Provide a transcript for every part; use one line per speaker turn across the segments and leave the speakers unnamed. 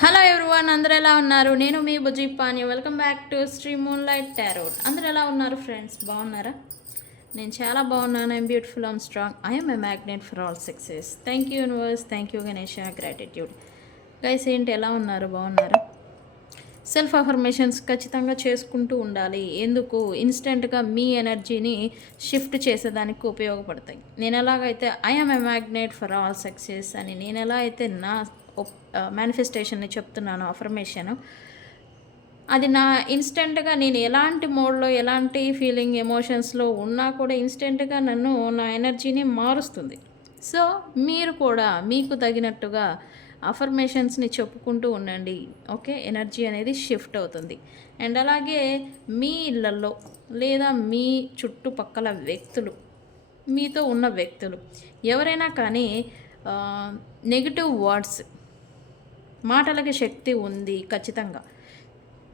Hello everyone అందరూ ఎలా ఉన్నారు? నేను మీ Bujji welcome back to Sri moon light tarot అందరూ ఎలా ఉన్నారు ఫ్రెండ్స్ బాగున్నారా? నేను చాలా బాగున్నాను. I'm beautiful I'm strong I'm a magnet for all success thank you universe thank you Ganesh gratitude guys ఏంటి? ఎలా ఉన్నారు? బాగున్నారా? సెల్ఫ్ అఫర్మేషన్స్ ఖచ్చితంగా చేసుకుంటూ ఉండాలి. ఎందుకు? ఇన్స్టెంట్గా మీ ఎనర్జీని షిఫ్ట్ చేసేదానికి ఉపయోగపడతాయి. నేను ఎలాగైతే I'm a magnet for all success అని నేను ఎలా అయితే నా మేనిఫెస్టేషన్ని చెప్తున్నాను అఫర్మేషన్ అది నా ఇన్స్టెంట్గా నేను ఎలాంటి మోడ్లో ఎలాంటి ఫీలింగ్ ఎమోషన్స్లో ఉన్నా కూడా ఇన్స్టెంట్గా నన్ను నా ఎనర్జీని మారుస్తుంది. సో మీరు కూడా మీకు తగినట్టుగా అఫర్మేషన్స్ని చెప్పుకుంటూ ఉండండి. ఓకే? ఎనర్జీ అనేది షిఫ్ట్ అవుతుంది. అండ్ అలాగే మీ ఇళ్ళల్లో లేదా మీ చుట్టుపక్కల వ్యక్తులు మీతో ఉన్న వ్యక్తులు ఎవరైనా కానీ నెగిటివ్ వర్డ్స్ మాటలకి శక్తి ఉంది ఖచ్చితంగా.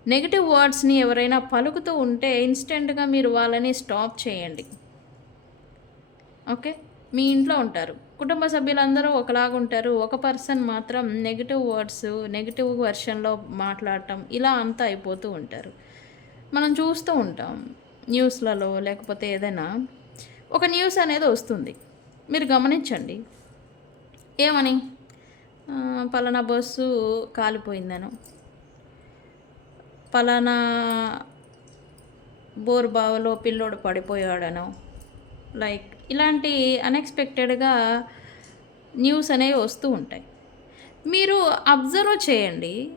నెగిటివ్ వర్డ్స్ని ఎవరైనా పలుకుతూ ఉంటే ఇన్స్టెంట్గా మీరు వాళ్ళని స్టాప్ చేయండి. ఓకే? మీ ఇంట్లో ఉంటారు. కుటుంబ సభ్యులందరూ ఒకలాగా ఉంటారు. ఒక పర్సన్ మాత్రం నెగిటివ్ వర్డ్స్ నెగిటివ్ వెర్షన్లో మాట్లాడటం ఇలా అంతా అయిపోతూ ఉంటారు. మనం చూస్తూ ఉంటాం న్యూస్లలో లేకపోతే ఏదైనా ఒక న్యూస్ అనేది వస్తుంది. మీరు గమనించండి. ఏమని? పలానా బస్సు కాలిపోయిందను. పలానా బోర్బావులో పిల్లోడు పడిపోయాడనో. లైక్ ఇలాంటి అన్ఎక్స్పెక్టెడ్గా న్యూస్ అనేవి వస్తూ ఉంటాయి. మీరు అబ్జర్వ్ చేయండి.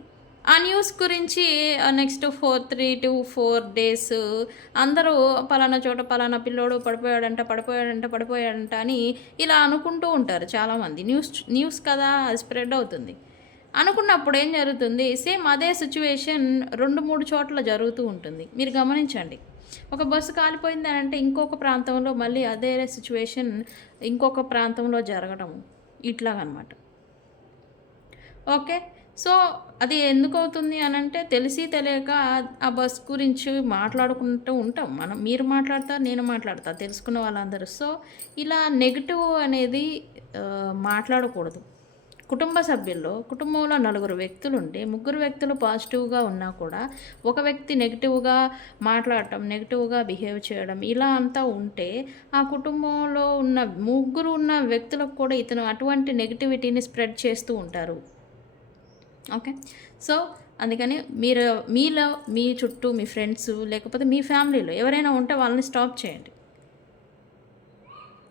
ఆ న్యూస్ గురించి next four three to four days అందరూ పలానా చోట పలానా పిల్లోడు పడిపోయాడంట పడిపోయాడంట పడిపోయాడంట అని ఇలా అనుకుంటూ ఉంటారు చాలామంది. న్యూస్ న్యూస్ కదా అది స్ప్రెడ్ అవుతుంది. అనుకున్నప్పుడు ఏం జరుగుతుంది? సేమ్ అదే సిచ్యువేషన్ రెండు మూడు చోట్ల జరుగుతూ ఉంటుంది. మీరు గమనించండి. ఒక బస్సు కాలిపోయింది అని అంటే ఇంకొక ప్రాంతంలో మళ్ళీ అదే సిచ్యువేషన్ ఇంకొక ప్రాంతంలో జరగడం ఇట్లాగనమాట. ఓకే? సో అది ఎందుకు అవుతుంది అని అంటే తెలిసి తెలియక ఆ బస్ గురించి మాట్లాడుకుంటూ ఉంటాం. మనం మీరు మాట్లాడతా నేను మాట్లాడతా తెలుసుకున్న వాళ్ళందరూ. సో ఇలా నెగిటివ్ అనేది మాట్లాడకూడదు. కుటుంబ సభ్యుల్లో కుటుంబంలో నలుగురు వ్యక్తులు ఉంటే ముగ్గురు వ్యక్తులు పాజిటివ్గా ఉన్నా కూడా ఒక వ్యక్తి నెగిటివ్గా మాట్లాడటం నెగిటివ్గా బిహేవ్ చేయడం ఇలా అంతా ఉంటే ఆ కుటుంబంలో ఉన్న ముగ్గురు ఉన్న వ్యక్తులకు కూడా ఇతను అటువంటి నెగిటివిటీని స్ప్రెడ్ చేస్తూ ఉంటారు. ఓకే. సో అందుకని మీరు మీలో మీ చుట్టూ మీ ఫ్రెండ్స్ లేకపోతే మీ ఫ్యామిలీలో ఎవరైనా ఉంటే వాళ్ళని స్టాప్ చేయండి.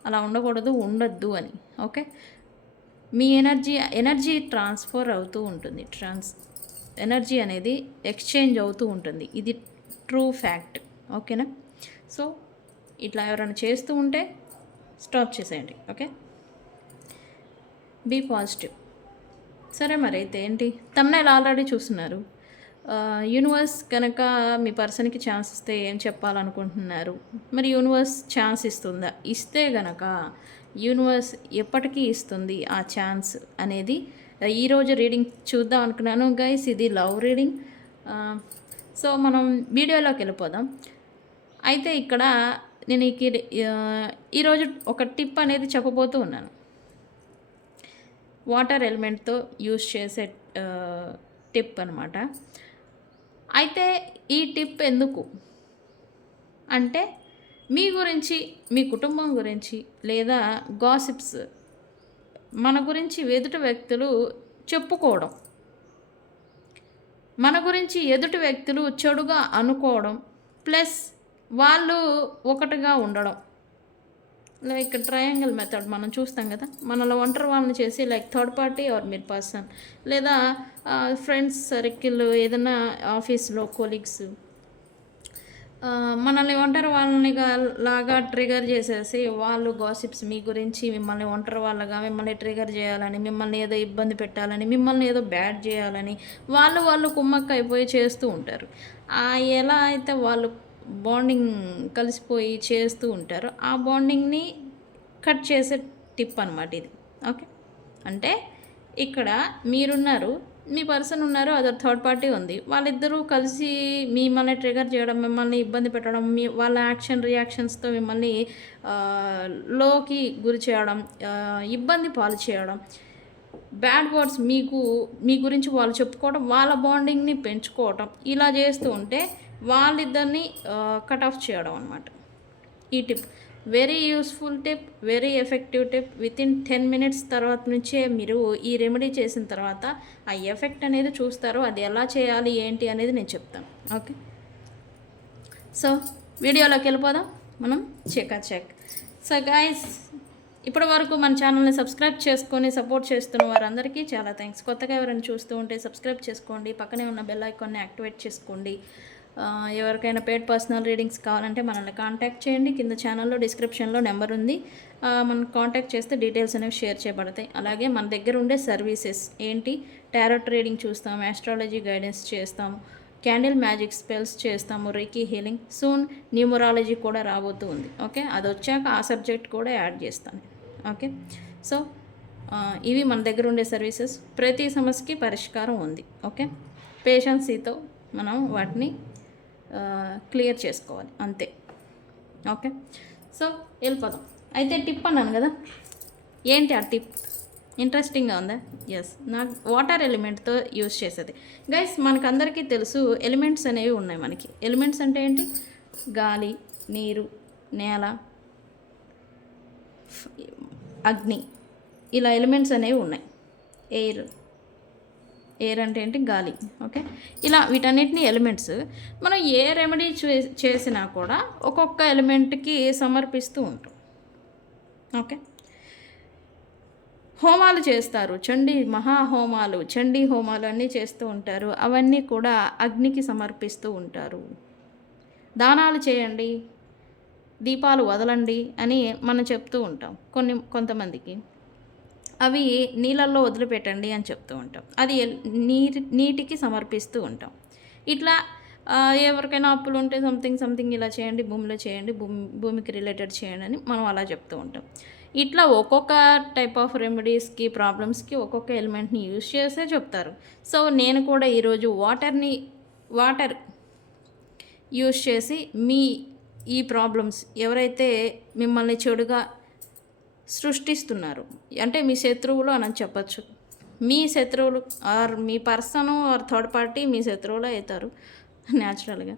అలా ఉండకూడదు ఉండొద్దు అని. ఓకే? మీ ఎనర్జీ ఎనర్జీ ట్రాన్స్ఫర్ అవుతూ ఉంటుంది. ట్రాన్స్ ఎనర్జీ అనేది ఎక్స్చేంజ్ అవుతూ ఉంటుంది. ఇది ట్రూ ఫ్యాక్ట్. ఓకేనా? సో ఇట్లా ఎవరైనా చేస్తూ ఉంటే స్టాప్ చేసేయండి. ఓకే? Be positive. సరే మరి అయితే ఏంటి? తమ్నైల్ ఆల్రెడీ చూస్తున్నారు? యూనివర్స్ కనుక మీ పర్సన్కి ఛాన్స్ ఇస్తే ఏం చెప్పాలనుకుంటున్నారు? మరి యూనివర్స్ ఛాన్స్ ఇస్తుందా? ఇస్తే గనక యూనివర్స్ ఎప్పటికీ ఇస్తుంది ఆ ఛాన్స్ అనేది? ఈరోజు రీడింగ్ చూద్దాం అనుకున్నాను గైస్ ఇది లవ్ రీడింగ్ సో మనం వీడియోలోకి వెళ్ళిపోదాం. అయితే ఇక్కడ నేను ఈ ఈరోజు ఒక టిప్ అనేది చెప్పబోతూ ఉన్నాను. వాటర్ ఎలిమెంట్తో యూస్ చేసే టిప్ అనమాట అయితే ఈ టిప్ ఎందుకు? అంటే మీ గురించి మీ కుటుంబం గురించి లేదా గాసిప్స్ మన గురించి ఎదుటి వ్యక్తులు చెప్పుకోవడం మన గురించి ఎదుటి వ్యక్తులు చెడుగా అనుకోవడం ప్లస్ వాళ్ళు ఒకటిగా ఉండడం. లైక్ ట్రయాంగిల్ మెథడ్ మనం చూస్తాం కదా. మనలో ఒంటరి వాళ్ళని చేసి లైక్ థర్డ్ పార్టీ ఆర్ మీరు పర్సన్ లేదా ఫ్రెండ్స్ సర్కిల్ ఏదైనా ఆఫీస్లో కొలీగ్స్ మనల్ని ఒంటరి వాళ్ళని లాగా ట్రిగర్ చేసేసి వాళ్ళు గాసిప్స్ మీ గురించి మిమ్మల్ని ఒంటరి వాళ్ళగా మిమ్మల్ని ట్రిగర్ చేయాలని మిమ్మల్ని ఏదో ఇబ్బంది పెట్టాలని మిమ్మల్ని ఏదో బ్యాడ్ చేయాలని వాళ్ళు వాళ్ళు కుమ్మక్క అయిపోయి చేస్తూ ఉంటారు. ఆ ఎలా అయితే వాళ్ళు బాండింగ్ కలిసిపోయి చేస్తూ ఉంటారు. ఆ బాండింగ్ని కట్ చేసే టిప్ అనమాట ఇది. ఓకే అంటే ఇక్కడ మీరున్నారు మీ పర్సన్ ఉన్నారు అదర్ థర్డ్ పార్టీ ఉంది. వాళ్ళిద్దరూ కలిసి మిమ్మల్ని ట్రిగర్ చేయడం మిమ్మల్ని ఇబ్బంది పెట్టడం మీ వాళ్ళ యాక్షన్ రియాక్షన్స్తో మిమ్మల్ని లోకి గురి చేయడం ఇబ్బంది పాలు చేయడం బ్యాడ్ వర్డ్స్ మీకు మీ గురించి వాళ్ళు చెప్పుకోవడం వాళ్ళ బాండింగ్ని పెంచుకోవటం ఇలా చేస్తూ ఉంటే వాళ్ళిద్దరిని కట్ ఆఫ్ చేయడం అనమాట ఈ tip. Very useful tip very effective tip within ten minutes తర్వాత నుంచే మీరు ఈ రెమెడీ చేసిన తర్వాత ఆ ఎఫెక్ట్ అనేది చూస్తారు అది ఎలా చేయాలి ఏంటి అనేది నేను చెప్తాను. ఓకే సో వీడియోలోకి వెళ్ళిపోదాం. మనం చెక్ చెక్ సో గాయస్ ఇప్పటి వరకు మన ఛానల్ని సబ్స్క్రైబ్ చేసుకొని సపోర్ట్ చేస్తున్న వారందరికీ చాలా థ్యాంక్స్ కొత్తగా ఎవరైనా చూస్తూ ఉంటే సబ్స్క్రైబ్ చేసుకోండి. పక్కనే ఉన్న బెల్ ఐకాన్ని యాక్టివేట్ చేసుకోండి. ఎవరికైనా పేడ్ పర్సనల్ రీడింగ్స్ కావాలంటే మనల్ని కాంటాక్ట్ చేయండి. కింద ఛానల్లో డిస్క్రిప్షన్లో నెంబర్ ఉంది. మనం కాంటాక్ట్ చేస్తే డీటెయిల్స్ అనేవి షేర్ చేయబడతాయి. అలాగే మన దగ్గర ఉండే సర్వీసెస్ ఏంటి? టారోట్ రీడింగ్ చూస్తాం ఆస్ట్రాలజీ గైడెన్స్ చేస్తాము క్యాండిల్ మ్యాజిక్ స్పెల్స్ చేస్తాము రీకీ హీలింగ్ సూన్ న్యూమరాలజీ కూడా రాబోతూ ఉంది. ఓకే అది వచ్చాక ఆ సబ్జెక్ట్ కూడా యాడ్ చేస్తాను. ఓకే సో ఇవి మన దగ్గర ఉండే సర్వీసెస్ ప్రతి సమస్యకి పరిష్కారం ఉంది. ఓకే పేషెన్సీతో మనం వాటిని క్లియర్ చేసుకోవాలి. అంతే. ఓకే? సో వెళ్ళిపోదాం. అయితే టిప్ అన్నాను కదా? ఏంటి ఆ టిప్? ఇంట్రెస్టింగ్గా ఉందా? ఎస్ నాకు వాటర్ ఎలిమెంట్తో యూస్ చేసేది. గైస్ మనకందరికీ తెలుసు ఎలిమెంట్స్ అనేవి ఉన్నాయి మనకి. ఎలిమెంట్స్ అంటే ఏంటి? గాలి నీరు నేల అగ్ని. ఇలా ఎలిమెంట్స్ అనేవి ఉన్నాయి. ఎయిర్ ఎయిర్ అంటే ఏంటి? గాలి. ఓకే? ఇలా వీటన్నిటిని ఎలిమెంట్స్ మనం ఏ రెమెడీ చేసినా కూడా ఒక్కొక్క ఎలిమెంట్కి సమర్పిస్తూ ఉంటాం. ఓకే? హోమాలు చేస్తారు. చండీ మహాహోమాలు చండీ హోమాలు అన్నీ చేస్తూ ఉంటారు. అవన్నీ కూడా అగ్నికి సమర్పిస్తూ ఉంటారు. దానాలు చేయండి. దీపాలు వదలండి అని మనం చెప్తూ ఉంటాం. కొన్ని కొంతమందికి. అవి నీళ్ళల్లో వదిలిపెట్టండి అని చెప్తూ ఉంటాం. అది నీటి నీటికి సమర్పిస్తూ ఉంటాం. ఇట్లా ఎవరికైనా అప్పులు ఉంటే సంథింగ్ సంథింగ్ ఇలా చేయండి భూమిలో చేయండి భూమి భూమికి రిలేటెడ్ చేయండి అని మనం అలా చెప్తూ ఉంటాం. ఇట్లా ఒక్కొక్క టైప్ ఆఫ్ రెమెడీస్కి ప్రాబ్లమ్స్కి ఒక్కొక్క ఎలిమెంట్ని యూజ్ చేసే చెప్తారు. సో నేను కూడా ఈరోజు వాటర్ని వాటర్ యూజ్ చేసి మీ ఈ ప్రాబ్లమ్స్ ఎవరైతే మిమ్మల్ని చెడుగా సృష్టిస్తున్నారు. అంటే మీ శత్రువులు అని చెప్పచ్చు. మీ శత్రువులు ఆర్ మీ పర్సన్ ఆర్ థర్డ్ పార్టీ మీ శత్రువులు అవుతారు న్యాచురల్గా.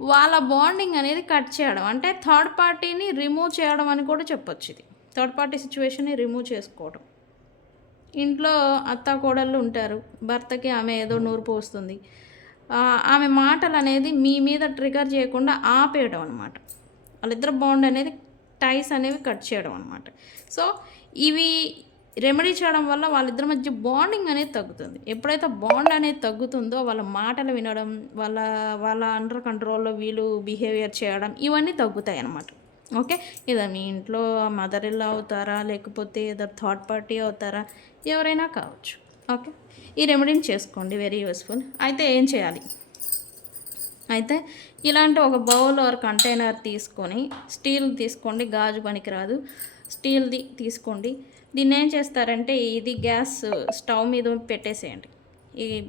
వాళ్ళ బాండింగ్ అనేది కట్ చేయడం. అంటే థర్డ్ పార్టీని రిమూవ్ చేయడం అని కూడా చెప్పొచ్చు ఇది. థర్డ్ పార్టీ సిచ్యువేషన్ని రిమూవ్ చేసుకోవడం. ఇంట్లో అత్త కోడళ్ళు ఉంటారు. భర్తకి ఆమె ఏదో నూరు పోస్తుంది. ఆమె మాటలు అనేది మీ మీద ట్రిగర్ చేయకుండా ఆపేయడం అనమాట వాళ్ళిద్దరు బాండ్ అనేది టైస్ అనేవి కట్ చేయడం అనమాట సో ఇవి రెమెడీ చేయడం వల్ల వాళ్ళిద్దరి మధ్య బాండింగ్ అనేది తగ్గుతుంది. ఎప్పుడైతే బాండ్ అనేది తగ్గుతుందో వాళ్ళ మాటలు వినడం వాళ్ళ వాళ్ళ అండర్ కంట్రోల్లో వీళ్ళు బిహేవియర్ చేయడం ఇవన్నీ తగ్గుతాయి అన్నమాట. ఓకే? ఇదా మీ ఇంట్లో మదర్ ఇల్లా అవుతారా? లేకపోతే ఏదో థర్డ్ పార్టీ అవుతారా? ఎవరైనా కావచ్చు. ఓకే? ఈ రెమెడీని చేసుకోండి. వెరీ యూస్ఫుల్ అయితే ఏం చేయాలి? అయితే ఇలాంటి ఒక బౌల్ ఆర్ కంటైనర్ తీసుకొని స్టీల్ తీసుకోండి గాజు పనికిరాదు. స్టీల్ది తీసుకోండి. దీన్ని ఏం చేస్తారంటే ఇది గ్యాస్ స్టవ్ మీద పెట్టేసేయండి. ఈ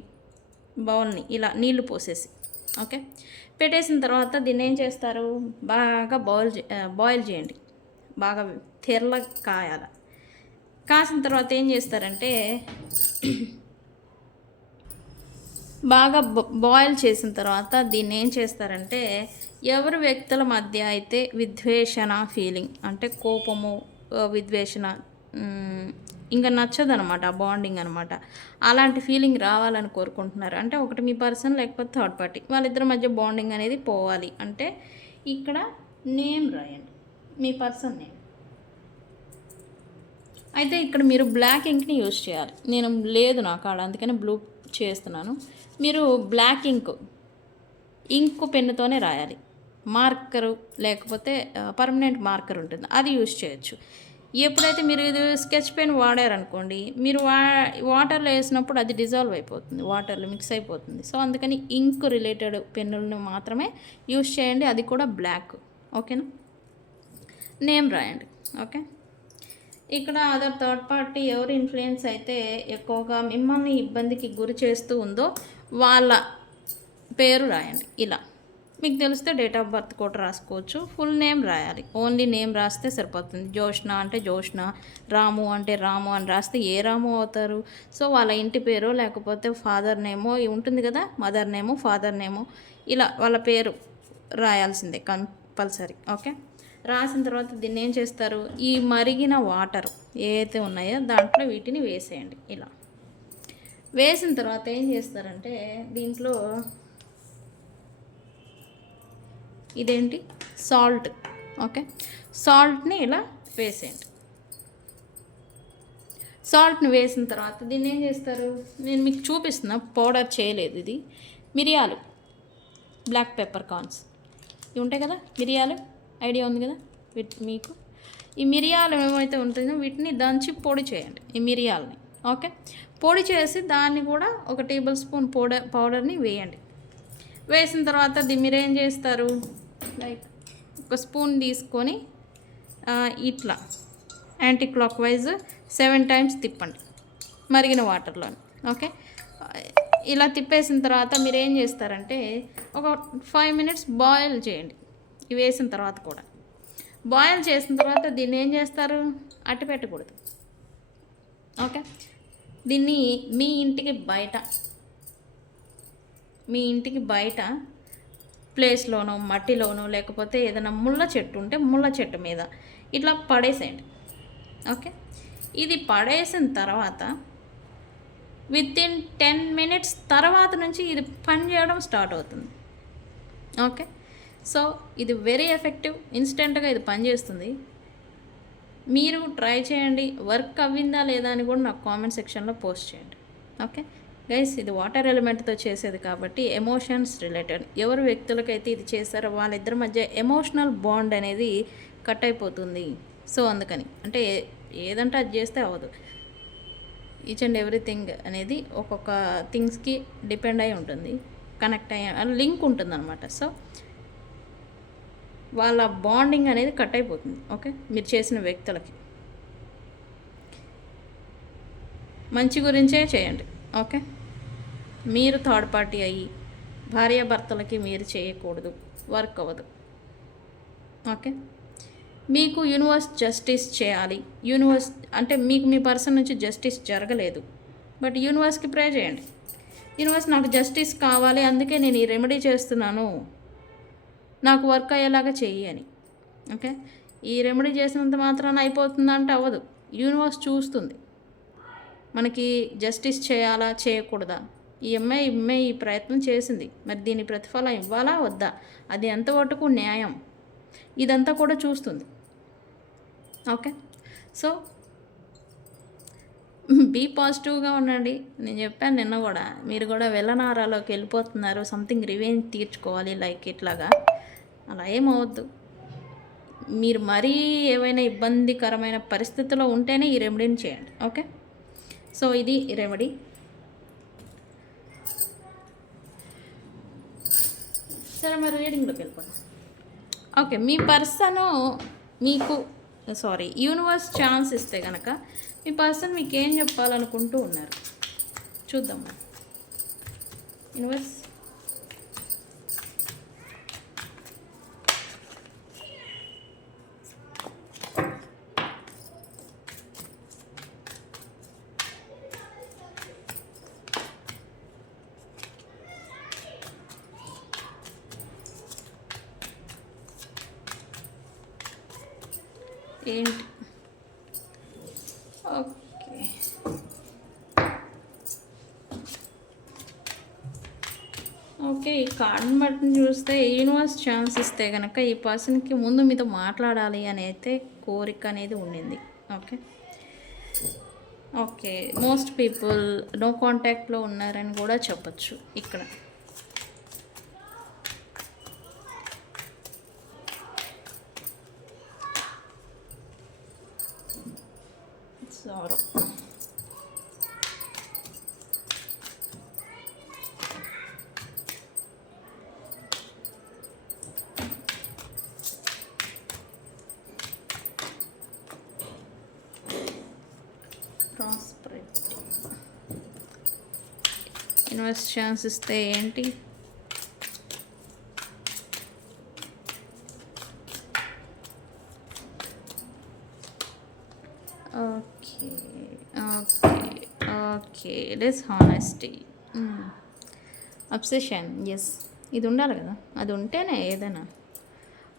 బౌల్ని ఇలా నీళ్ళు పోసేసి ఓకే? పెట్టేసిన తర్వాత దీన్ని ఏం చేస్తారు? బాగా బాయిల్ చే- బాయిల్ చేయండి. బాగా తెరల కాయాల. కాసిన తర్వాత ఏం చేస్తారంటే బాగా బాయిల్ చేసిన తర్వాత దీన్ని ఏం చేస్తారంటే ఎవరి వ్యక్తుల మధ్య అయితే విద్వేషణ ఫీలింగ్ అంటే కోపము విద్వేషణ ఇంకా నచ్చదనమాట ఆ బాండింగ్ అనమాట అలాంటి ఫీలింగ్ రావాలని కోరుకుంటున్నారు. అంటే ఒకటి మీ పర్సన్ లేకపోతే థర్డ్ పార్టీ వాళ్ళిద్దరి మధ్య బాండింగ్ అనేది పోవాలి. అంటే ఇక్కడ నేమ్ రాయండి మీ పర్సన్ నేమ్ అయితే ఇక్కడ మీరు బ్లాక్ ఇంక్ని యూజ్ చేయాలి. నేను లేదు నా కాడ అందుకని బ్లూ చేస్తున్నాను. మీరు బ్లాక్ ఇంక్ ఇంక్ పెన్నుతోనే రాయాలి. మార్కరు లేకపోతే పర్మనెంట్ మార్కర్ ఉంటుంది. అది యూజ్ చేయొచ్చు. ఎప్పుడైతే మీరు ఇది స్కెచ్ పెన్ వాడారనుకోండి మీరు వా వాటర్లో వేసినప్పుడు అది డిజాల్వ్ అయిపోతుంది. వాటర్లో మిక్స్ అయిపోతుంది. సో అందుకని ఇంక్ రిలేటెడ్ పెన్నులను మాత్రమే యూజ్ చేయండి. అది కూడా బ్లాక్. ఓకేనా? నేమ్ రాయండి. ఓకే? ఇక్కడ అదర్ థర్డ్ పార్టీ ఎవరు ఇన్ఫ్లుయెన్స్ అయితే ఎక్కువగా మిమ్మల్ని ఇబ్బందికి గురి చేస్తూ ఉందో వాళ్ళ పేరు రాయండి. ఇలా. మీకు తెలిస్తే డేట్ ఆఫ్ బర్త్ కూడా రాసుకోవచ్చు. ఫుల్ నేమ్ రాయాలి. ఓన్లీ నేమ్ రాస్తే సరిపోతుంది. జోష్ణ అంటే జోష్ణ రాము అంటే రాము అని రాస్తే ఏ రాము అవుతారు? సో వాళ్ళ ఇంటి పేరు లేకపోతే ఫాదర్ నేమో ఉంటుంది కదా మదర్ నేమో ఫాదర్ నేమో ఇలా వాళ్ళ పేరు రాయాల్సిందే కంపల్సరీ. ఓకే? రాసిన తర్వాత దీన్ని ఏం చేస్తారు? ఈ మరిగిన వాటర్ ఏదైతే ఉన్నాయో దాంట్లో వీటిని వేసేయండి. ఇలా. వేసిన తర్వాత ఏం చేస్తారంటే దీంట్లో ఇదేంటి? సాల్ట్. ఓకే? సాల్ట్ని ఇలా వేసేయండి. సాల్ట్ని వేసిన తర్వాత దీన్ని ఏం చేస్తారు? నేను మీకు చూపిస్తున్నా పౌడర్ చేయలేదు ఇది. మిరియాలు. Black peppercorns. ఇవి ఉంటాయి కదా? మిరియాలు. ఐడియా ఉంది కదా వీటి మీకు. ఈ మిరియాలు ఏమైతే ఉంటుందో వీటిని దంచి పొడి చేయండి ఈ మిరియాలని. ఓకే? పొడి చేసి దాన్ని కూడా ఒక టేబుల్ స్పూన్ పౌడర్ పౌడర్ని వేయండి. వేసిన తర్వాత మీరు ఏం చేస్తారు? లైక్ ఒక స్పూన్ తీసుకొని ఇట్లా anticlockwise seven times తిప్పండి మరిగిన వాటర్లో ఓకే? ఇలా తిప్పేసిన తర్వాత మీరు ఏం చేస్తారంటే ఒక ఫైవ్ మినిట్స్ బాయిల్ చేయండి. ఇవి వేసిన తర్వాత కూడా. బాయిల్ చేసిన తర్వాత దీన్ని ఏం చేస్తారు? అట్టి పెట్టకూడదు. ఓకే? దీన్ని మీ ఇంటికి బయట మీ ఇంటికి బయట ప్లేస్లోనో మట్టిలోనో లేకపోతే ఏదైనా ముళ్ళ చెట్టు ఉంటే ముళ్ళ చెట్టు మీద ఇట్లా పడేసేయండి. ఓకే? ఇది పడేసిన తర్వాత విత్ ఇన్ టెన్ మినిట్స్ తర్వాత నుంచి ఇది పని చేయడం స్టార్ట్ అవుతుంది. ఓకే? సో ఇది వెరీ ఎఫెక్టివ్ ఇన్స్టెంట్గా ఇది పనిచేస్తుంది. మీరు ట్రై చేయండి. వర్క్ అవ్విందా లేదా అని కూడా నాకు కామెంట్ సెక్షన్లో పోస్ట్ చేయండి. ఓకే గైస్ ఇది వాటర్ ఎలిమెంట్తో చేసేది కాబట్టి ఎమోషన్స్ రిలేటెడ్ ఎవరు వ్యక్తులకైతే ఇది చేస్తారో వాళ్ళిద్దరి మధ్య ఎమోషనల్ బాండ్ అనేది కట్ అయిపోతుంది. సో అందుకని. అంటే ఏదంటే అది చేస్తే అవ్వదు. ఈచ్ అండ్ ఎవ్రీథింగ్ అనేది ఒక్కొక్క థింగ్స్కి డిపెండ్ అయి ఉంటుంది. కనెక్ట్ అయ్యే లింక్ ఉంటుంది అనమాట సో వాళ్ళ బాండింగ్ అనేది కట్ అయిపోతుంది ఓకే? మీరు చేసిన వ్యక్తులకి. మంచి గురించే చేయండి ఓకే? మీరు థర్డ్ పార్టీ అయ్యి భార్యాభర్తలకి మీరు చేయకూడదు వర్క్ అవ్వదు ఓకే? మీకు యూనివర్స్ జస్టిస్ చేయాలి. యూనివర్స్ అంటే మీకు మీ పర్సన్ నుంచి జస్టిస్ జరగలేదు బట్ యూనివర్స్కి ప్రే చేయండి. యూనివర్స్ నాకు జస్టిస్ కావాలి అందుకే నేను ఈ రెమెడీ చేస్తున్నాను. నాకు వర్క్ అయ్యేలాగా చెయ్యి అని. ఓకే? ఈ రెమెడీ చేసినంత మాత్రాన అయిపోతుందంటే అవ్వదు. యూనివర్స్ చూస్తుంది. మనకి జస్టిస్ చేయాలా చేయకూడదా? ఈ అమ్మాయి ఇమ్మాయి అమ్మాయి ఈ ప్రయత్నం చేసింది. మరి దీని ప్రతిఫలం ఇవ్వాలా వద్దా? అది ఎంతవరకు న్యాయం? ఇదంతా కూడా చూస్తుంది. ఓకే? సో బీ పాజిటివ్గా ఉండండి. నేను చెప్పాను నిన్న కూడా. మీరు కూడా వెళ్ళనారాలోకి వెళ్ళిపోతున్నారు. సంథింగ్ రివెంజ్ తీర్చుకోవాలి లైక్ ఇట్లాగా. అలా ఏమవద్దు. మీరు మరీ ఏవైనా ఇబ్బందికరమైన పరిస్థితిలో ఉంటేనే ఈ రెమెడీని చేయండి. ఓకే? సో ఇది రెమెడీ. సరే మరి రీడింగ్లోకి వెళ్ళిపోతాం ఓకే మీ పర్సన్ మీకు సారీ యూనివర్స్ ఛాన్స్ ఇస్తే కనుక మీ పర్సన్ మీకు ఏం చెప్పాలనుకుంటూ ఉన్నారు? చూద్దాం. యూనివర్స్ ఏంటి ఓకే ఓకే ఈ కార్డ్ని బట్టి చూస్తే యూనివర్స్ ఛాన్స్ ఇస్తే కనుక ఈ పర్సన్కి ముందు మీతో మాట్లాడాలి అని అయితే కోరిక అనేది ఉండింది. Okay okay most people no కాంటాక్ట్లో ఉన్నారని కూడా చెప్పచ్చు ఇక్కడ. సారో యూనివర్స్ ఛాన్స్ ఇస్తే ఏంటి? Okay okay okay. Honesty obsession yes ఇది ఉండాలి కదా? అది ఉంటేనే ఏదైనా.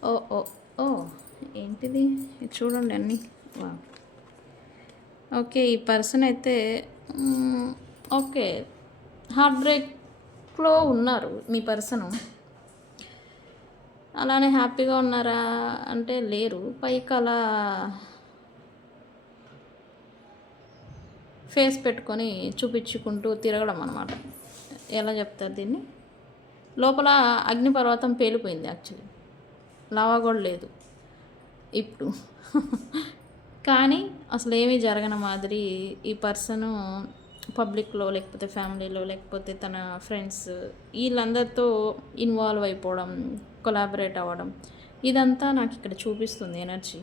ఓ ఓ ఓ. ఏంటిది? చూడండి అన్నీ. ఓకే ఈ పర్సన్ అయితే hmm, ఓకే. హార్ట్ బ్రేక్లో ఉన్నారు మీ పర్సను. అలానే హ్యాపీగా ఉన్నారా అంటే లేరు. పైకి అలా ఫేస్ పెట్టుకొని చూపించుకుంటూ తిరగడం అనమాట ఎలా చెప్తారు దీన్ని? లోపల అగ్నిపర్వతం పేలిపోయింది యాక్చువల్లీ. లావా కూడా లేదు ఇప్పుడు. కానీ అసలు ఏమీ జరగని మాదిరి ఈ పర్సను పబ్లిక్లో లేకపోతే ఫ్యామిలీలో లేకపోతే తన ఫ్రెండ్స్ వీళ్ళందరితో ఇన్వాల్వ్ అయిపోవడం కొలాబరేట్ అవ్వడం ఇదంతా నాకు ఇక్కడ చూపిస్తుంది ఎనర్జీ.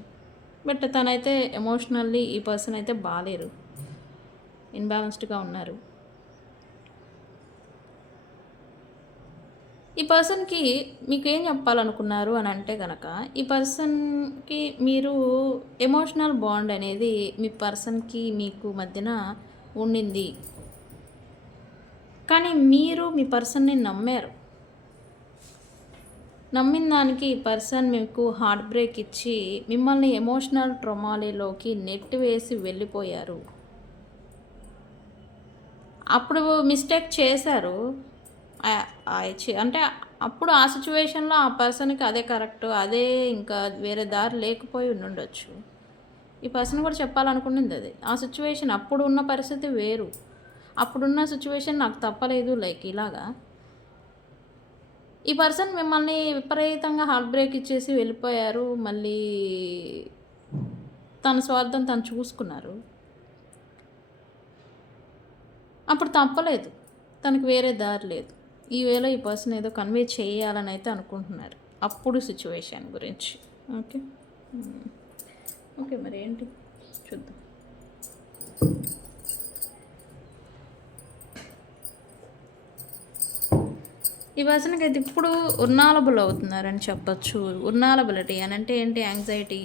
బట్ తనైతే ఎమోషనల్లీ ఈ పర్సన్ అయితే బాగాలేరు ఇన్బ్యాలెన్స్డ్గా ఉన్నారు. ఈ పర్సన్కి మీకు ఏం చెప్పాలనుకున్నారు అని అంటే కనుక ఈ పర్సన్కి మీరు ఎమోషనల్ బాండ్ అనేది మీ పర్సన్కి మీకు మధ్యన ఉండింది. కానీ మీరు మీ పర్సన్ని నమ్మారు. నమ్మిన దానికి ఈ పర్సన్ మీకు హార్ట్ బ్రేక్ ఇచ్చి మిమ్మల్ని ఎమోషనల్ ట్రొమాలీలోకి నెట్ వేసి వెళ్ళిపోయారు. అప్పుడు మిస్టేక్ చేశారు. ఆ- అంటే అప్పుడు ఆ సిచ్యువేషన్లో ఆ పర్సన్కి అదే కరెక్ట్ అదే ఇంకా వేరే దారి లేకపోయి ఉండొచ్చు ఈ పర్సన్ కూడా చెప్పాలనుకున్నది అది. ఆ సిచ్యువేషన్ అప్పుడు ఉన్న పరిస్థితి వేరు. అప్పుడున్న సిచ్యువేషన్ నాకు తప్పలేదు లైక్ ఇలాగా. ఈ పర్సన్ మిమ్మల్ని విపరీతంగా హార్ట్ బ్రేక్ ఇచ్చేసి వెళ్ళిపోయారు మళ్ళీ తన స్వార్థం తను చూసుకున్నారు. అప్పుడు తప్పలేదు. తనకు వేరే దారి లేదు. ఈ వేళ ఈ పర్సన్ ఏదో కన్వే చేయాలని అయితే అనుకుంటున్నారు. అప్పుడు సిచ్యువేషన్ గురించి. Okay hmm. ఓకే మరి ఏంటి? చూద్దాం. ఈ పర్సన్కి అయితే ఇప్పుడు ఉర్నాలబుల్ అవుతున్నారని చెప్పొచ్చు. ఉర్నాలబిలిటీ అని అంటే ఏంటి? యాంగ్జైటీ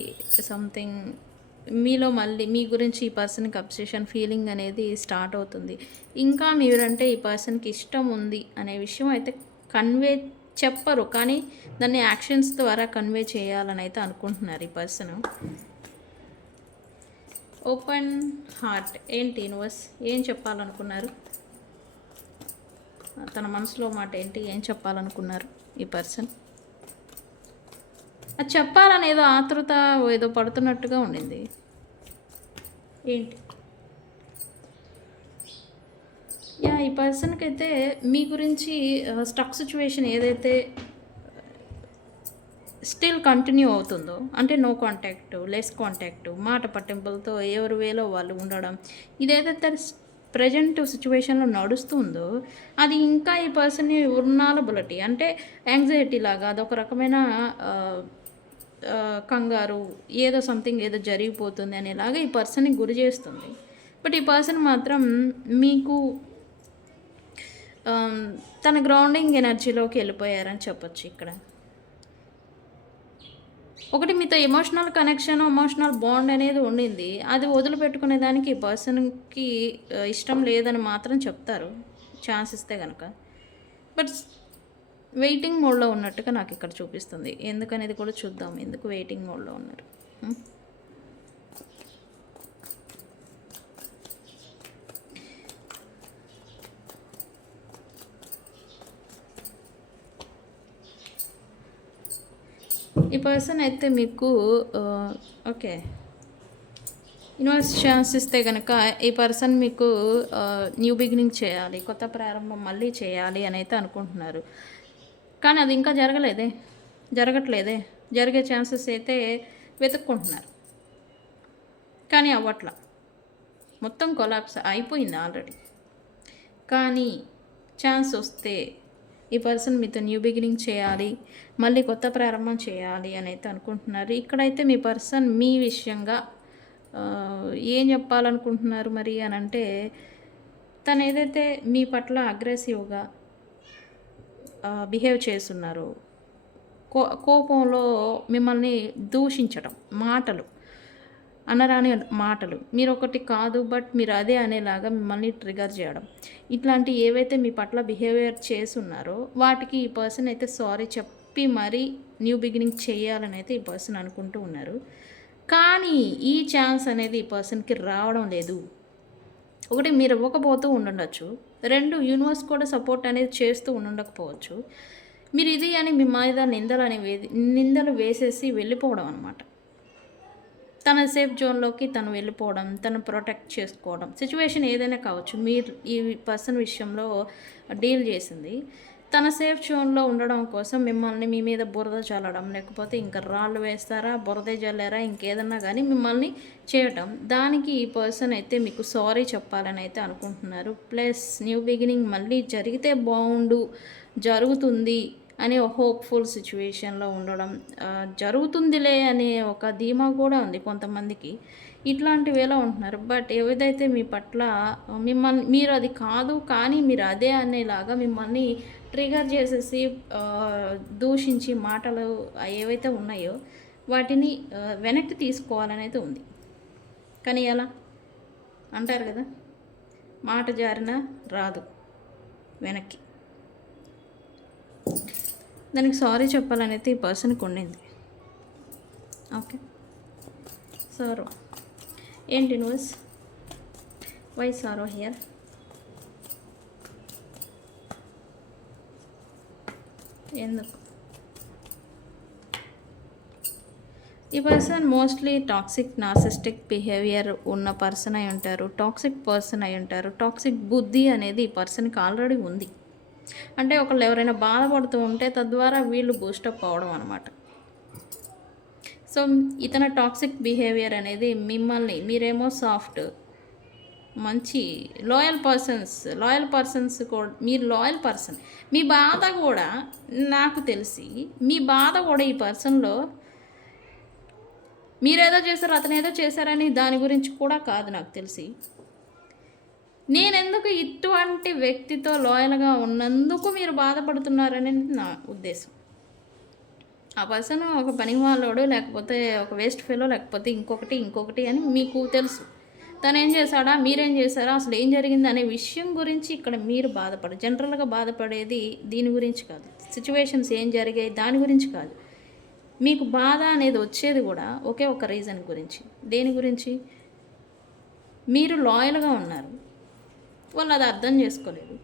సంథింగ్ మీలో మళ్ళీ మీ గురించి ఈ పర్సన్కి అబ్సెషన్ ఫీలింగ్ అనేది స్టార్ట్ అవుతుంది. ఇంకా మీరంటే ఈ పర్సన్కి ఇష్టం ఉంది అనే విషయం అయితే కన్వే చెప్పరు. కానీ దాన్ని యాక్షన్స్ ద్వారా కన్వే చేయాలని అయితే అనుకుంటున్నారు ఈ పర్సన్. ఓపెన్ హార్ట్ ఏంటి యూనివర్స్? ఏం చెప్పాలనుకున్నారు? తన మనసులో మాట ఏంటి? ఏం చెప్పాలనుకున్నారు ఈ పర్సన్? అది చెప్పాలని ఏదో ఆతృత ఏదో పడుతున్నట్టుగా ఉండింది. ఏంటి? యా ఈ పర్సన్కి అయితే మీ గురించి స్టక్ సిచ్యువేషన్ ఏదైతే స్టిల్ కంటిన్యూ అవుతుందో? అంటే నో కాంటాక్ట్ లెస్ కాంటాక్ట్ మాట పట్టింపులతో ఎవరి వేలో వాళ్ళు ఉండడం. ఇదేదైతే ప్రజెంట్ సిచ్యువేషన్లో నడుస్తుందో అది ఇంకా ఈ పర్సన్ని ఉర్నాలబిలిటీ అంటే యాంగ్జైటీ లాగా అదొక రకమైన కంగారు ఏదో సంథింగ్ ఏదో జరిగిపోతుంది అనేలాగా ఈ పర్సన్ని గురి చేస్తుంది. బట్ ఈ పర్సన్ మాత్రం మీకు తన గ్రౌండింగ్ ఎనర్జీలోకి వెళ్ళిపోయారని చెప్పొచ్చు ఇక్కడ. ఒకటి మీతో ఎమోషనల్ కనెక్షన్ ఎమోషనల్ బాండ్ అనేది ఉండింది. అది వదిలిపెట్టుకునే దానికి ఈ పర్సన్కి ఇష్టం లేదని మాత్రం చెప్తారు. ఛాన్స్ ఇస్తే కనుక బట్ వెయిటింగ్ మోడ్లో ఉన్నట్టుగా నాకు ఇక్కడ చూపిస్తుంది. ఎందుకనేది కూడా చూద్దాం. ఎందుకు వెయిటింగ్ మోడ్లో ఉన్నారు? ఈ పర్సన్ అయితే మీకు ఓకే. యూనివర్స్ ఛాన్స్ ఇస్తే కనుక ఈ పర్సన్ మీకు న్యూ బిగినింగ్ చేయాలి కొత్త ప్రారంభం మళ్ళీ చేయాలి అని అయితే అనుకుంటున్నారు. కానీ అది ఇంకా జరగలేదే జరగట్లేదే జరిగే ఛాన్సెస్ అయితే వెతుక్కుంటున్నారు. కానీ అవ్వట్లా. మొత్తం కొలాప్స్ అయిపోయింది ఆల్రెడీ కానీ ఛాన్స్ వస్తే ఈ పర్సన్ మీతో న్యూ బిగినింగ్ చేయాలి మళ్ళీ కొత్త ప్రారంభం చేయాలి అని అయితే అనుకుంటున్నారు. ఇక్కడైతే మీ పర్సన్ మీ విషయంగా ఏం చెప్పాలనుకుంటున్నారు మరి అని అంటే తను ఏదైతే మీ పట్ల అగ్రెసివ్గా బిహేవ్ చేస్తున్నారు కో కోపంలో మిమ్మల్ని దూషించడం మాటలు అనరాని మాటలు. మీరు ఒకటి కాదు బట్ మీరు అదే అనేలాగా మిమ్మల్ని ట్రిగర్ చేయడం. ఇట్లాంటి ఏవైతే మీ పట్ల బిహేవియర్ చేస్తున్నారో వాటికి ఈ పర్సన్ అయితే సారీ చెప్పి మరీ న్యూ బిగినింగ్ చేయాలని అయితే ఈ పర్సన్ అనుకుంటూ ఉన్నారు. కానీ ఈ ఛాన్స్ అనేది ఈ పర్సన్కి రావడం లేదు. ఒకటి మీరు ఇవ్వకపోతూ ఉండుండొచ్చు రెండు యూనివర్స్ కూడా సపోర్ట్ అనేది చేస్తూ ఉండకపోవచ్చు. మీరు ఇది అని మీ మీద నిందలు అనేవి నిందలు వేసేసి వెళ్ళిపోవడం అనమాట తన సేఫ్ జోన్లోకి తను వెళ్ళిపోవడం తను ప్రొటెక్ట్ చేసుకోవడం సిచ్యువేషన్ ఏదైనా కావచ్చు మీరు ఈ పర్సన్ విషయంలో డీల్ చేసింది. తన సేఫ్ జోన్లో ఉండడం కోసం మిమ్మల్ని మీ మీద బురద చల్లడం లేకపోతే ఇంకా రాళ్ళు వేస్తారా బురద చల్లారా ఇంకేదన్నా కానీ మిమ్మల్ని చేయటం. దానికి ఈ పర్సన్ అయితే మీకు సారీ చెప్పాలని అయితే అనుకుంటున్నారు. ప్లస్ న్యూ బిగినింగ్ మళ్ళీ జరిగితే బాగుండు జరుగుతుంది. అని హోప్ఫుల్ సిచ్యువేషన్లో ఉండడం జరుగుతుందిలే అనే ఒక ధీమా కూడా ఉంది కొంతమందికి. ఇట్లాంటివేలా ఉంటున్నారు. బట్ ఏదైతే మీ పట్ల మిమ్మల్ని మీరు అది కాదు కానీ మీరు అదే అనేలాగా మిమ్మల్ని ట్రిగర్ చేసేసి దూషించి మాటలు ఏవైతే ఉన్నాయో వాటిని వెనక్కి తీసుకోవాలని అయితే ఉంది. కానీ ఎలా? అంటారు కదా మాట జారిన రాదు వెనక్కి. దానికి సారీ చెప్పాలనైతే ఈ పర్సన్కి ఉండింది. ఓకే. సారో. ఏంటి న్యూస్? వై సారో హియర్ ఎందుకు? ఈ person mostly toxic narcissistic behaviour ఉన్న పర్సన్ అయి ఉంటారు. టాక్సిక్ పర్సన్ అయి ఉంటారు. టాక్సిక్ బుద్ధి అనేది ఈ పర్సన్కి ఆల్రెడీ ఉంది. అంటే ఒకళ్ళు ఎవరైనా బాధపడుతూ ఉంటే తద్వారా వీళ్ళు బూస్టప్ అవడం అనమాట సో ఇతని టాక్సిక్ బిహేవియర్ అనేది మిమ్మల్ని మీరేమో సాఫ్ట్ మంచి లాయల్ పర్సన్స్ లాయల్ పర్సన్స్ కూడా మీరు లాయల్ పర్సన్ మీ బాధ కూడా నాకు తెలిసి మీ బాధ కూడా ఈ పర్సన్లో మీరేదో చేశారు అతను ఏదో చేశారని దాని గురించి కూడా కాదు నాకు తెలిసి. నేనెందుకు ఇటువంటి వ్యక్తితో లోయల్గా ఉన్నందుకు మీరు బాధపడుతున్నారని నా ఉద్దేశం. ఆ పర్సన్ ఒక పని వాళ్ళోడు లేకపోతే ఒక వేస్ట్ ఫెలో లేకపోతే ఇంకొకటి ఇంకొకటి అని మీకు తెలుసు. తను ఏం చేశాడా? మీరేం చేశారా? అసలు ఏం జరిగింది అనే విషయం గురించి ఇక్కడ మీరు బాధపడ జనరల్గా బాధపడేది దీని గురించి కాదు. సిచ్యువేషన్స్ ఏం జరిగాయి దాని గురించి కాదు. మీకు బాధ అనేది వచ్చేది కూడా ఒకే ఒక రీజన్ గురించి. దేని గురించి? మీరు లాయల్గా ఉన్నారు. వాళ్ళు అది అర్థం చేసుకోలేదు.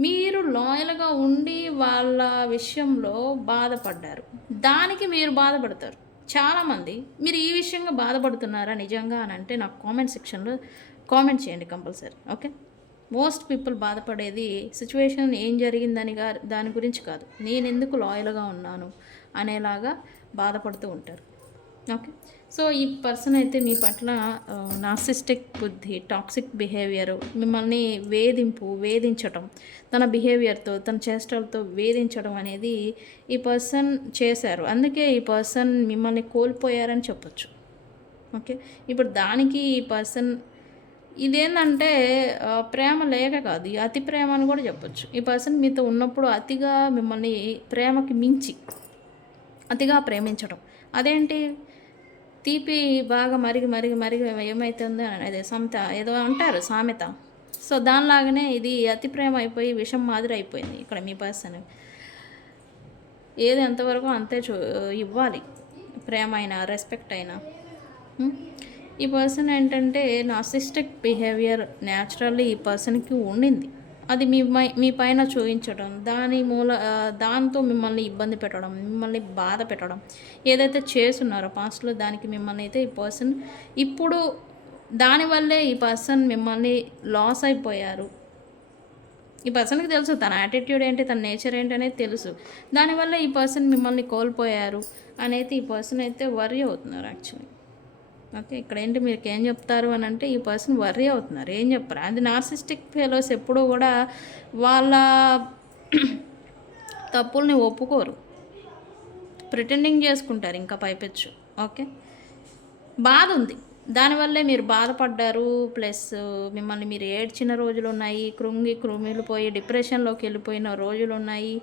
మీరు లాయల్గా ఉండి వాళ్ళ విషయంలో బాధపడ్డారు. దానికి మీరు బాధపడతారు. చాలామంది మీరు ఈ విషయంగా బాధపడుతున్నారా నిజంగా అని అంటే నాకు కామెంట్ సెక్షన్లో కామెంట్ చేయండి కంపల్సరీ ఓకే? మోస్ట్ పీపుల్ బాధపడేది సిచ్యువేషన్ ఏం జరిగిందని గా దాని గురించి కాదు. నేను ఎందుకు లాయల్గా ఉన్నాను అనేలాగా బాధపడుతూ ఉంటారు. ఓకే? సో ఈ పర్సన్ అయితే మీ పట్ల నాసిస్టిక్ బుద్ధి టాక్సిక్ బిహేవియర్ మిమ్మల్ని వేధింపు వేధించటం తన బిహేవియర్తో తన చేష్టలతో వేధించడం అనేది ఈ పర్సన్ చేశారు. అందుకే ఈ పర్సన్ మిమ్మల్ని కోల్పోయారని చెప్పొచ్చు. ఓకే? ఇప్పుడు దానికి ఈ పర్సన్ ఇదేంటంటే ప్రేమ లేక కాదు అతి ప్రేమ అని కూడా చెప్పొచ్చు. ఈ పర్సన్ మీతో ఉన్నప్పుడు అతిగా మిమ్మల్ని ప్రేమకి మించి అతిగా ప్రేమించడం అదేంటి? తీపి బాగా మరిగి మరిగి మరిగి ఏమవుతుందో అనేది సమత ఏదో అంటారు సామెత. సో దానిలాగానే ఇది అతి ప్రేమ అయిపోయి విషం మాదిరి అయిపోయింది ఇక్కడ మీ పర్సన్. ఏది ఎంతవరకు అంతే చూ ఇవ్వాలి. ప్రేమ అయినా. రెస్పెక్ట్ అయినా ఈ పర్సన్ ఏంటంటే నాసిస్టిక్ బిహేవియర్ న్యాచురల్లీ ఈ పర్సన్కి ఉండింది. అది మీ మీ పైన చూపించడం దాని మూల దాంతో మిమ్మల్ని ఇబ్బంది పెట్టడం మిమ్మల్ని బాధ పెట్టడం. ఏదైతే చేస్తున్నారో పాస్ట్లో దానికి మిమ్మల్ని అయితే ఈ పర్సన్ ఇప్పుడు దానివల్లే ఈ పర్సన్ మిమ్మల్ని లాస్ అయిపోయారు. ఈ పర్సన్కి తెలుసు తన యాటిట్యూడ్ ఏంటి తన నేచర్ ఏంటి అనేది తెలుసు. దానివల్ల ఈ పర్సన్ మిమ్మల్ని కోల్పోయారు అనేది ఈ పర్సన్ అయితే వరి అవుతున్నారు యాక్చువల్లీ. ఓకే ఇక్కడ ఏంటి మీరు ఏం చెప్తారు అని అంటే ఈ పర్సన్ వర్రీ అవుతున్నారు. ఏం చెప్పరు. అది నార్సిస్టిక్ ఫెలోస్ ఎప్పుడూ కూడా వాళ్ళ తప్పుల్ని ఒప్పుకోరు. ప్రిటెండింగ్ చేసుకుంటారు ఇంకా పైపెచ్చు. ఓకే? బాధ ఉంది. దానివల్లే మీరు బాధపడ్డారు. ప్లస్ మిమ్మల్ని మీరు ఏడ్చిన రోజులు ఉన్నాయి కృంగి కృమిలిపోయి డిప్రెషన్లోకి వెళ్ళిపోయిన రోజులు ఉన్నాయి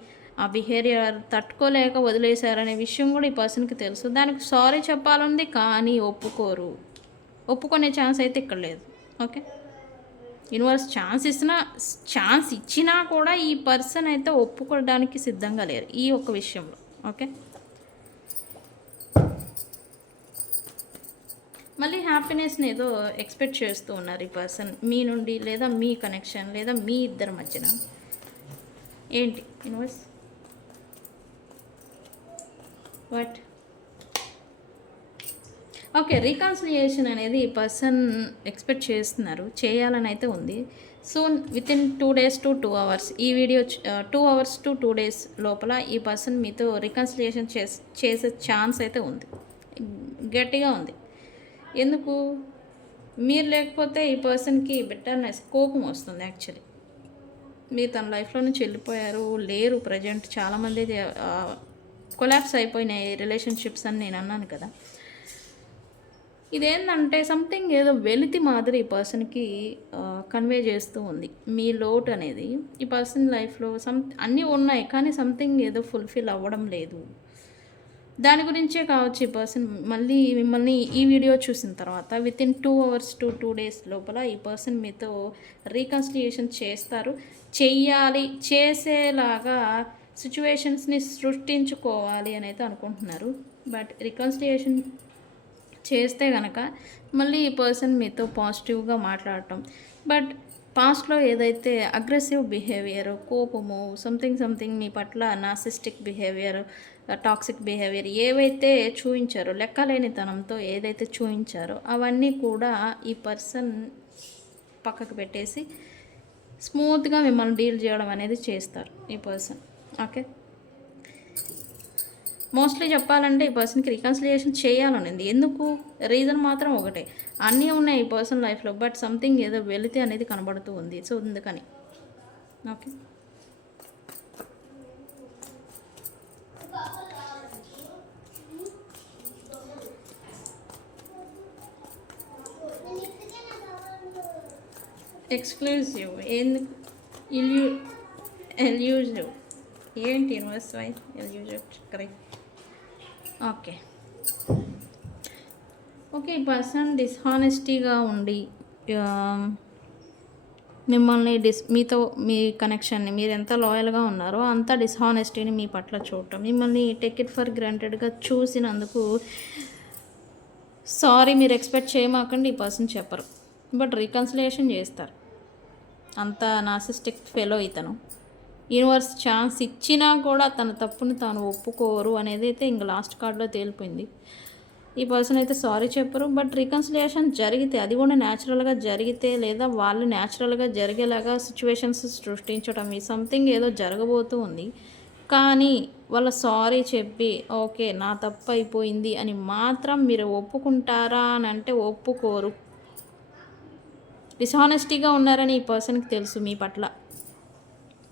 ఆ బిహేవియర్ తట్టుకోలేక వదిలేశారనే విషయం కూడా ఈ పర్సన్కి తెలుసు. దానికి సారీ చెప్పాలంది కానీ ఒప్పుకోరు. ఒప్పుకునే ఛాన్స్ అయితే ఇక్కడ లేదు. ఓకే యూనివర్స్ ఛాన్స్ ఇచ్చినా ఛాన్స్ ఇచ్చినా కూడా ఈ పర్సన్ అయితే ఒప్పుకోవడానికి సిద్ధంగా లేరు ఈ ఒక్క విషయంలో. ఓకే మళ్ళీ హ్యాపీనెస్ని ఏదో ఎక్స్పెక్ట్ చేస్తూ ఉన్నారు ఈ పర్సన్ మీ నుండి లేదా మీ కనెక్షన్ లేదా మీ ఇద్దరి మధ్యన. ఏంటి? యూనివర్స్ వాట్ ఓకే రీకాన్సిలియేషన్ అనేది ఈ పర్సన్ ఎక్స్పెక్ట్ చేస్తున్నారు చేయాలని అయితే ఉంది. Soon within two days to two hours ఈ video two hours to two days లోపల ఈ పర్సన్ మీతో రికన్సిలియేషన్ చేసే చేసే ఛాన్స్ అయితే ఉంది. గట్టిగా ఉంది. ఎందుకు? మీరు లేకపోతే ఈ పర్సన్కి బెటర్నెస్ కోపం వస్తుంది యాక్చువల్లీ మీరు తన లైఫ్లో నుంచి వెళ్ళిపోయారు లేరు ప్రజెంట్ చాలామంది కొలాప్స్ అయిపోయినాయి రిలేషన్షిప్స్ అని నేను అన్నాను కదా. ఇదేంటంటే సంథింగ్ ఏదో వెలితి మాదిరి ఈ పర్సన్కి కన్వే చేస్తూ ఉంది. మీ లోటు అనేది ఈ పర్సన్ లైఫ్లో సమ్ అన్నీ ఉన్నాయి కానీ సంథింగ్ ఏదో ఫుల్ఫిల్ అవ్వడం లేదు. దాని గురించే కావచ్చు ఈ పర్సన్ మళ్ళీ మిమ్మల్ని ఈ వీడియో చూసిన తర్వాత within two hours to two days లోపల ఈ పర్సన్ మీతో రీకన్సిలియేషన్ చేస్తారు. చెయ్యాలి చేసేలాగా సిచ్యువేషన్స్ని సృష్టించుకోవాలి అని అయితే అనుకుంటున్నారు. బట్ రికన్సిలియేషన్ చేస్తే కనుక మళ్ళీ ఈ పర్సన్ మీతో పాజిటివ్గా మాట్లాడటం. బట్ పాస్ట్లో ఏదైతే అగ్రెసివ్ బిహేవియర్ కోపము సంథింగ్ సంథింగ్ మీ పట్ల నాసిస్టిక్ బిహేవియర్ టాక్సిక్ బిహేవియర్ ఏవైతే చూపించారో లెక్కలేనితనంతో ఏదైతే చూపించారో అవన్నీ కూడా ఈ పర్సన్ పక్కకు పెట్టేసి స్మూత్గా మిమ్మల్ని డీల్ చేయడం అనేది చేస్తారు ఈ పర్సన్. ఓకే. మోస్ట్లీ చెప్పాలంటే ఈ పర్సన్కి రికన్సిలియేషన్ చేయాలనేది. ఎందుకు? రీజన్ మాత్రం ఒకటే. అన్నీ ఉన్నాయి ఈ పర్సన్ లైఫ్లో బట్ సంథింగ్ ఏదో వెళితే అనేది కనబడుతూ ఉంది. సో అందుకని. ఓకే. ఎక్స్క్లూజివ్ ఎందుకు ఇల్యూ ఎల్యూజివ్ ఏంటి inverse why elusive correct okay okay ఈ పర్సన్ డిస్హానెస్టీగా ఉండి um, మిమ్మల్ని డిస్ మీతో మీ కనెక్షన్ని మీరు ఎంత లాయల్గా ఉన్నారో అంత డిస్హానెస్టీని మీ పట్ల చూడటం. మిమ్మల్ని టేక్ ఇట్ ఫర్ గ్రాంటెడ్గా చూసినందుకు సారీ మీరు ఎక్స్పెక్ట్ చేయమాకండి ఈ పర్సన్ చెప్పరు. బట్ రీకన్సిలేషన్ చేస్తారు. అంత నాసిస్టిక్ ఫెలో ఇతను. యూనివర్స్ ఛాన్స్ ఇచ్చినా కూడా తన తప్పును తాను ఒప్పుకోరు అనేది అయితే ఇంక లాస్ట్ కార్డ్లో తేలిపోయింది. ఈ పర్సన్ అయితే సారీ చెప్పరు బట్ రికన్సిలియేషన్ జరిగితే అది కూడా న్యాచురల్గా జరిగితే లేదా వాళ్ళు న్యాచురల్గా జరిగేలాగా సిచ్యువేషన్స్ సృష్టించడం ఈ సంథింగ్ ఏదో జరగబోతూ ఉంది. కానీ వాళ్ళ సారీ చెప్పి ఓకే నా తప్పు అయిపోయింది అని మాత్రం మీరు ఒప్పుకుంటారా అని అంటే ఒప్పుకోరు. డిస్హానెస్టీగా ఉన్నారని ఈ పర్సన్కి తెలుసు మీ పట్ల.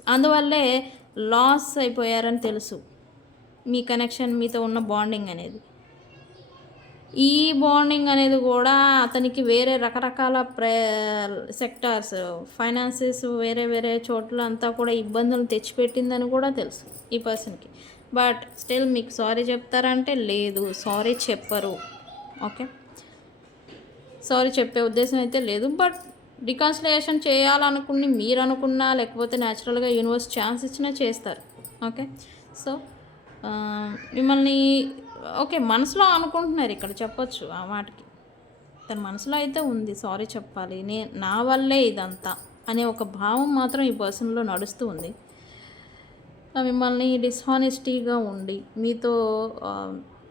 అందువల్లే లాస్ అయిపోయారని తెలుసు. మీ కనెక్షన్ మీతో ఉన్న బాండింగ్ అనేది. ఈ బాండింగ్ అనేది కూడా అతనికి వేరే రకరకాల ప్రే సెక్టార్స్ ఫైనాన్సెస్ వేరే వేరే చోట్ల అంతా కూడా ఇబ్బందులు తెచ్చిపెట్టిందని కూడా తెలుసు ఈ పర్సన్కి. బట్ స్టిల్ మీకు సారీ చెప్తారంటే లేదు. సారీ చెప్పరు. ఓకే? సారీ చెప్పే ఉద్దేశం అయితే లేదు. బట్ రికాన్సిలియేషన్ చేయాలనుకుని మీరు అనుకున్నా లేకపోతే న్యాచురల్గా యూనివర్స్ ఛాన్స్ ఇచ్చినా చేస్తారు. ఓకే? సో మిమ్మల్ని ఓకే మనసులో అనుకుంటున్నారు ఇక్కడ చెప్పొచ్చు ఆ మాటకి. తన మనసులో అయితే ఉంది సారీ చెప్పాలి. నే నా వల్లే ఇదంతా అనే ఒక భావం మాత్రం ఈ పర్సన్లో నడుస్తూ ఉంది. మిమ్మల్ని డిస్హానెస్టీగా ఉండి మీతో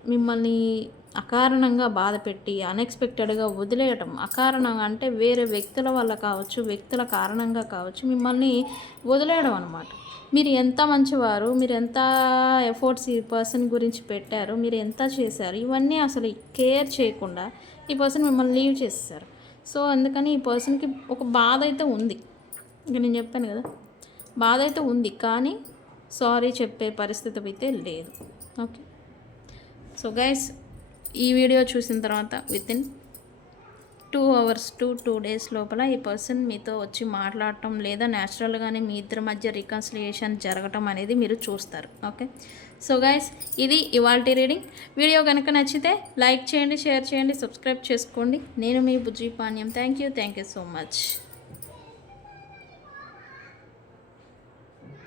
మిమ్మల్ని అకారణంగా బాధ పెట్టి అన్ఎక్స్పెక్టెడ్గా వదిలేయటం. అకారణంగా అంటే వేరే వ్యక్తుల వల్ల కావచ్చు వ్యక్తుల కారణంగా కావచ్చు మిమ్మల్ని వదిలేయడం అనమాట మీరు ఎంత మంచివారు మీరు ఎంత ఎఫర్ట్స్ ఈ పర్సన్ గురించి పెట్టారు మీరు ఎంత చేశారు ఇవన్నీ అసలు కేర్ చేయకుండా ఈ పర్సన్ మిమ్మల్ని లీవ్ చేస్తారు సో అందుకని ఈ పర్సన్కి ఒక బాధ అయితే ఉంది. ఇంకా నేను చెప్పాను కదా బాధ అయితే ఉంది కానీ సారీ చెప్పే పరిస్థితి అయితే లేదు. ఓకే సో గైస్ ఈ వీడియో చూసిన తర్వాత within two hours to two days లోపల ఈ పర్సన్ మీతో వచ్చి మాట్లాడటం లేదా న్యాచురల్గానే మీ ఇద్దరి మధ్య రికన్సిలియేషన్ జరగటం అనేది మీరు చూస్తారు. ఓకే సో గైస్ ఇది ఇవాల్టి రీడింగ్ వీడియో కనుక నచ్చితే లైక్ చేయండి షేర్ చేయండి సబ్స్క్రైబ్ చేసుకోండి. నేను మీ Bujji Panyam. Thank you thank you so much